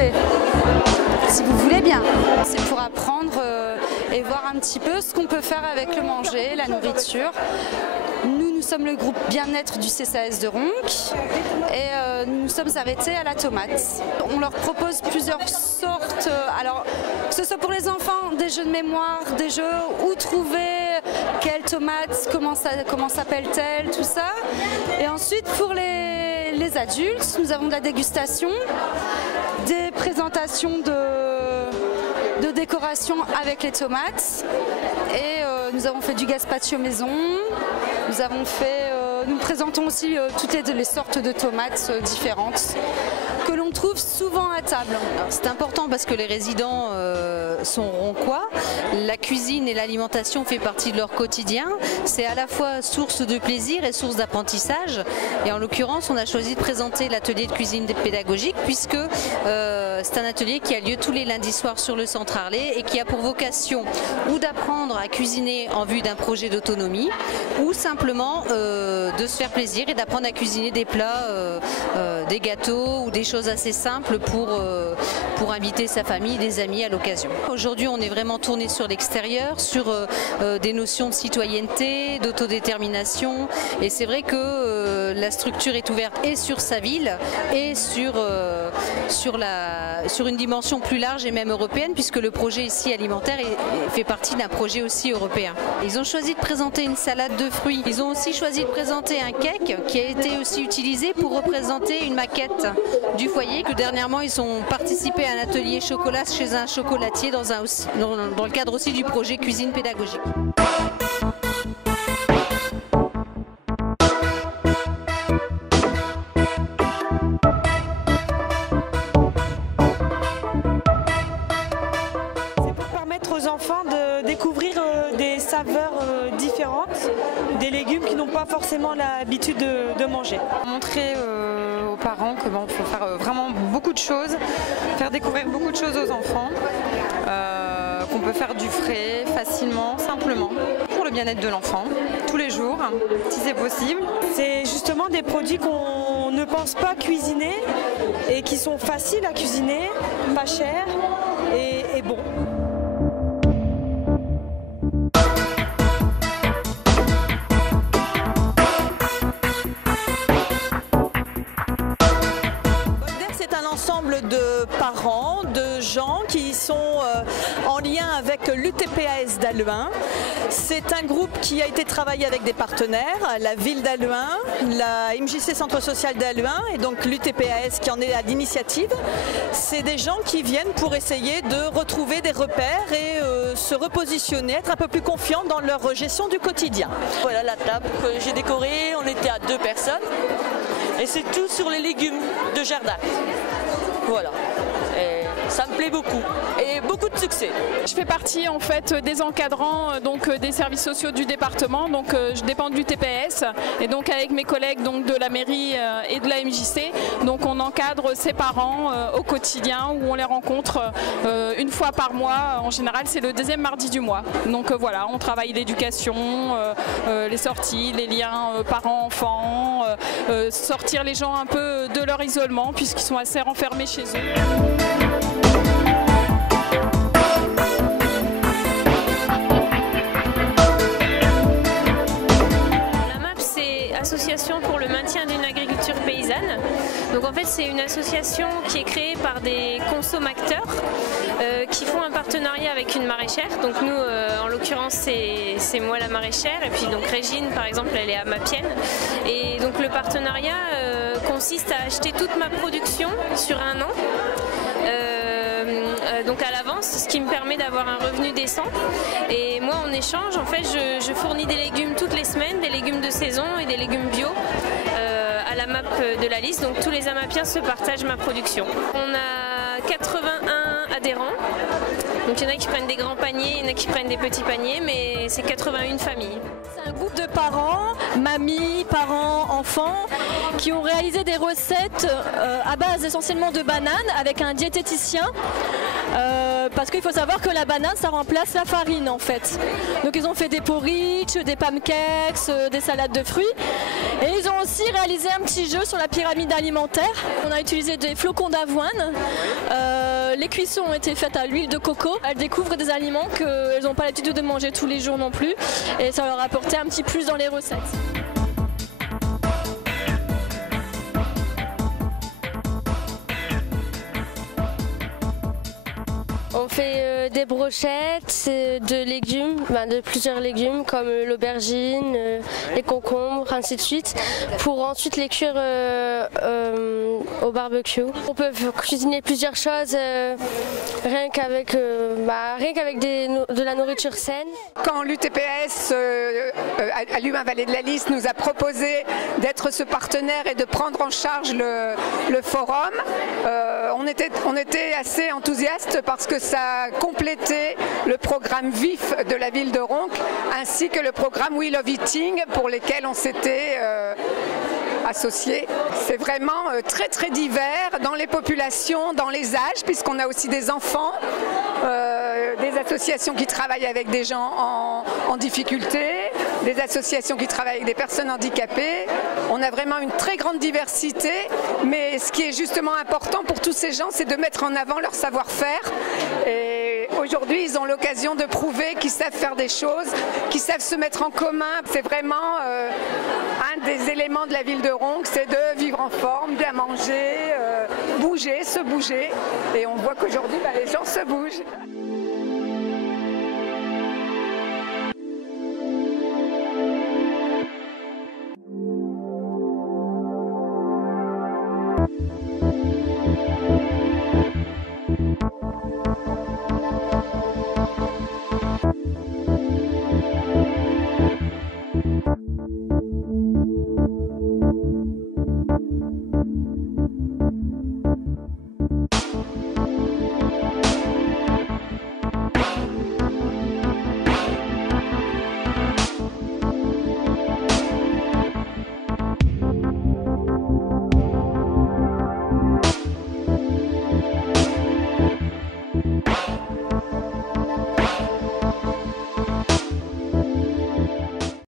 retrouver, si vous voulez bien. C'est pour apprendre et voir un petit peu ce qu'on peut faire avec le manger, la nourriture. Nous sommes le groupe bien-être du CCAS de Ronques et nous nous sommes arrêtés à la tomate. On leur propose plusieurs sortes, alors que ce soit pour les enfants, des jeux de mémoire, des jeux où trouver quelle tomate, comment s'appelle-t-elle, tout ça. Et ensuite pour les adultes, nous avons de la dégustation, des présentations de décoration avec les tomates et nous avons fait du gazpacho maison. Nous présentons aussi toutes les sortes de tomates différentes que l'on trouve souvent à table. C'est important parce que les résidents sont ronquois, la cuisine et l'alimentation fait partie de leur quotidien, c'est à la fois source de plaisir et source d'apprentissage et en l'occurrence on a choisi de présenter l'atelier de cuisine pédagogique puisque c'est un atelier qui a lieu tous les lundis soirs sur le centre Harlay et qui a pour vocation ou d'apprendre à cuisiner en vue d'un projet d'autonomie ou simplement de se faire plaisir et d'apprendre à cuisiner des plats, des gâteaux ou des choses assez simples pour inviter sa famille, des amis à l'occasion. Aujourd'hui on est vraiment tourné sur l'extérieur, sur des notions de citoyenneté, d'autodétermination et c'est vrai que la structure est ouverte et sur sa ville et sur une dimension plus large et même européenne puisque le projet ici alimentaire fait partie d'un projet aussi européen. Ils ont choisi de présenter une salade de fruits, ils ont aussi choisi de présenter un cake qui a été aussi utilisé pour représenter une maquette du foyer que dernièrement ils ont participé à un atelier chocolat chez un chocolatier dans le cadre aussi du projet cuisine pédagogique. Aux enfants de découvrir des saveurs différentes, des légumes qu'ils n'ont pas forcément l'habitude de manger. Montrer aux parents comment il faut faire vraiment beaucoup de choses, faire découvrir beaucoup de choses aux enfants, qu'on peut faire du frais, facilement, simplement, pour le bien-être de l'enfant, tous les jours, si c'est possible. C'est justement des produits qu'on ne pense pas cuisiner et qui sont faciles à cuisiner, pas chers et bons. De parents, de gens qui sont en lien avec l'UTPAS d'Halluin. C'est un groupe qui a été travaillé avec des partenaires, la ville d'Halluin, la MJC Centre Social d'Halluin et donc l'UTPAS qui en est à l'initiative. C'est des gens qui viennent pour essayer de retrouver des repères et se repositionner, être un peu plus confiants dans leur gestion du quotidien. Voilà la table que j'ai décorée, on était à 2 personnes et c'est tout sur les légumes de jardin. Voilà, et ça me plaît beaucoup et beaucoup de succès. Je fais partie en fait des encadrants donc des services sociaux du département, donc je dépends du TPS et donc avec mes collègues donc de la mairie et de la MJC, donc on encadre ces parents au quotidien où on les rencontre une fois par mois. En général c'est le 2e mardi du mois. Donc voilà, on travaille l'éducation, les sorties, les liens parents-enfants, sortir les gens un peu de leur isolement puisqu'ils sont assez renfermés chez eux. Association pour le maintien d'une agriculture paysanne. Donc en fait c'est une association qui est créée par des consommateurs qui font un partenariat avec une maraîchère. Donc nous en l'occurrence c'est moi la maraîchère et puis donc Régine par exemple elle est à Mapienne. Et donc le partenariat consiste à acheter toute ma production sur un an. Donc à l'avance, ce qui me permet d'avoir un revenu décent. Et moi en échange, en fait, je fournis des légumes toutes les semaines, des légumes de saison et des légumes bio à la map de la liste. Donc tous les Amapiens se partagent ma production. On a 81 adhérents. Donc il y en a qui prennent des grands paniers, il y en a qui prennent des petits paniers, mais c'est 81 familles. C'est un groupe de parents, mamies, parents, enfants, qui ont réalisé des recettes à base essentiellement de bananes avec un diététicien. Parce qu'il faut savoir que la banane ça remplace la farine en fait. Donc ils ont fait des porridge, des pancakes, des salades de fruits et ils ont aussi réalisé un petit jeu sur la pyramide alimentaire. On a utilisé des flocons d'avoine les cuissons ont été faites à l'huile de coco. Elles découvrent des aliments qu'elles n'ont pas l'habitude de manger tous les jours non plus. Et ça leur a apporté un petit plus dans les recettes. On fait des brochettes de légumes, de plusieurs légumes comme l'aubergine, les concombres, ainsi de suite, pour ensuite les cuire au barbecue. On peut cuisiner plusieurs choses rien qu'avec de la nourriture saine. Quand l'UTPS à l'Humain-Vallée de la Lys nous a proposé d'être ce partenaire et de prendre en charge le forum, on était assez enthousiastes parce que ça a complété le programme VIF de la ville de Ronques ainsi que le programme We Love Eating pour lesquels on s'était associés. C'est vraiment très très divers dans les populations, dans les âges, puisqu'on a aussi des enfants, des associations qui travaillent avec des gens en difficulté, des associations qui travaillent avec des personnes handicapées. On a vraiment une très grande diversité, mais ce qui est justement important pour tous ces gens, c'est de mettre en avant leur savoir-faire. Et aujourd'hui, ils ont l'occasion de prouver qu'ils savent faire des choses, qu'ils savent se mettre en commun. C'est vraiment un des éléments de la ville de Ronques, c'est de vivre en forme, bien manger, bouger, se bouger. Et on voit qu'aujourd'hui, les gens se bougent.